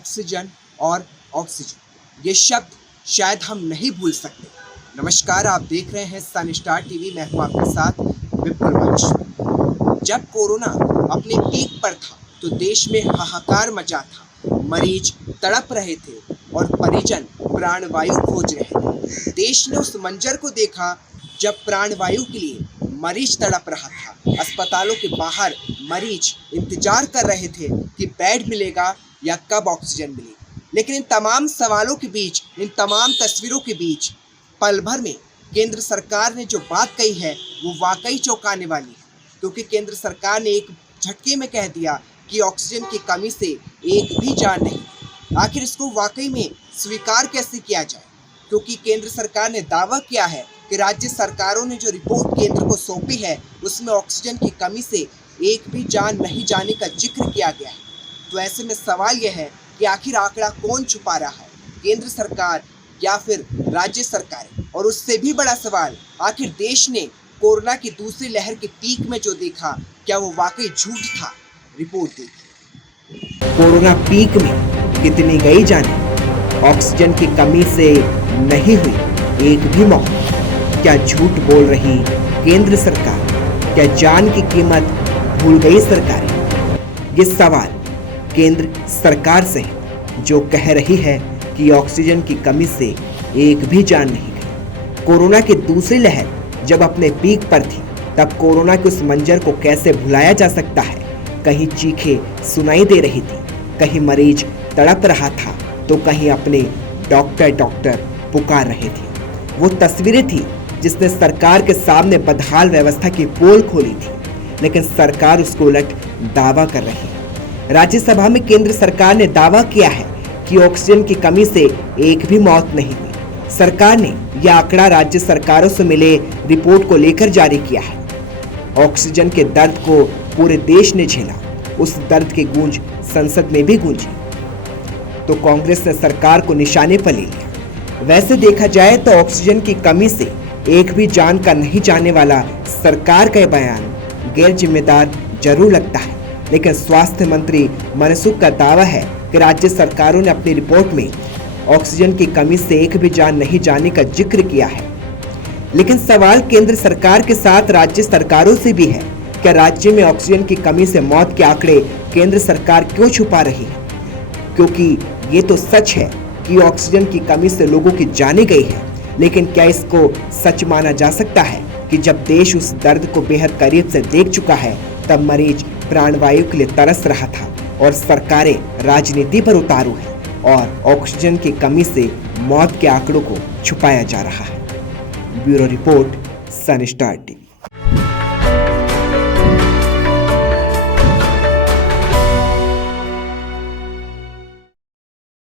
Oxygen और oxygen, ये शब्द शायद हम नहीं भूल सकते। नमस्कार, आप देख रहे हैं सन स्टार टीवी। मैं हूं आपके साथ विपुल वंश। जब कोरोना अपने पीक पर था तो देश में हाहाकार मचा था। मरीज तड़प रहे थे और परिजन प्राणवायु खोज रहे थे। देश ने उस मंजर को देखा जब प्राणवायु के लिए मरीज तड़प रहा था। अस्पतालों के बाहर मरीज इंतजार कर रहे थे कि बेड मिलेगा या कब ऑक्सीजन मिलेगी। लेकिन इन तमाम सवालों के बीच, इन तमाम तस्वीरों के बीच पल भर में केंद्र सरकार ने जो बात कही है वो वाकई चौंकाने वाली है, क्योंकि केंद्र सरकार ने एक झटके में कह दिया कि ऑक्सीजन की कमी से एक भी जान नहीं। आखिर इसको वाकई में स्वीकार कैसे किया जाए, क्योंकि केंद्र सरकार ने दावा किया है कि राज्य सरकारों ने जो रिपोर्ट केंद्र को सौंपी है उसमें ऑक्सीजन की कमी से एक भी जान नहीं जाने का जिक्र किया गया है। तो ऐसे में सवाल यह है कि आखिर आंकड़ा कौन छुपा रहा है, केंद्र सरकार या फिर राज्य सरकारें? और उससे भी बड़ा सवाल, आखिर देश ने कोरोना की दूसरी लहर के पीक में जो देखा, क्या वो वाकई झूठ था? रिपोर्ट देखिए। कोरोना पीक में कितनी गई जाने, ऑक्सीजन की कमी से नहीं हुई एक भी मौत। क्या झूठ बोल रही केंद्र सरकार? क्या जान की कीमत भूल गई सरकारें? ये सवाल केंद्र सरकार से है, जो कह रही है कि ऑक्सीजन की कमी से एक भी जान नहीं गई। कोरोना की दूसरी लहर जब अपने पीक पर थी, तब कोरोना के उस मंजर को कैसे भुलाया जा सकता है? कहीं चीखें सुनाई दे रही थी, कहीं मरीज तड़प रहा था, तो कहीं अपने डॉक्टर पुकार रहे थे। वो तस्वीरें थी जिसने सरकार के सामने बदहाल व्यवस्था की पोल खोली थी, लेकिन सरकार उसको उलट दावा कर रही है। राज्यसभा में केंद्र सरकार ने दावा किया है कि ऑक्सीजन की कमी से एक भी मौत नहीं हुई। सरकार ने यह आंकड़ा राज्य सरकारों से मिले रिपोर्ट को लेकर जारी किया है। ऑक्सीजन के दर्द को पूरे देश ने झेला, उस दर्द की गूंज संसद में भी गूंजी, तो कांग्रेस ने सरकार को निशाने पर ले लिया। वैसे देखा जाए तो ऑक्सीजन की कमी से एक भी जान का नहीं जाने वाला सरकार का बयान गैर जिम्मेदार जरूर लगता है, लेकिन स्वास्थ्य मंत्री मनसुख का दावा है कि राज्य सरकारों ने अपनी रिपोर्ट में ऑक्सीजन की कमी से एक भी जान नहीं जाने का जिक्र किया है। लेकिन सवाल केंद्र सरकार के साथ राज्य सरकारों से भी है, क्या राज्य में ऑक्सीजन की कमी से मौत के आंकड़े केंद्र सरकार क्यों छुपा रही है? क्योंकि ये तो सच है कि ऑक्सीजन की कमी से लोगों की जानें गई है, लेकिन क्या इसको सच माना जा सकता है कि जब देश उस दर्द को बेहद करीब से देख चुका है, तब मरीज प्राणवायु के लिए तरस रहा था और सरकारें राजनीति पर उतारू है और ऑक्सीजन की कमी से मौत के आंकड़ों को छुपाया जा रहा है? ब्यूरो रिपोर्ट, सन स्टार टीवी।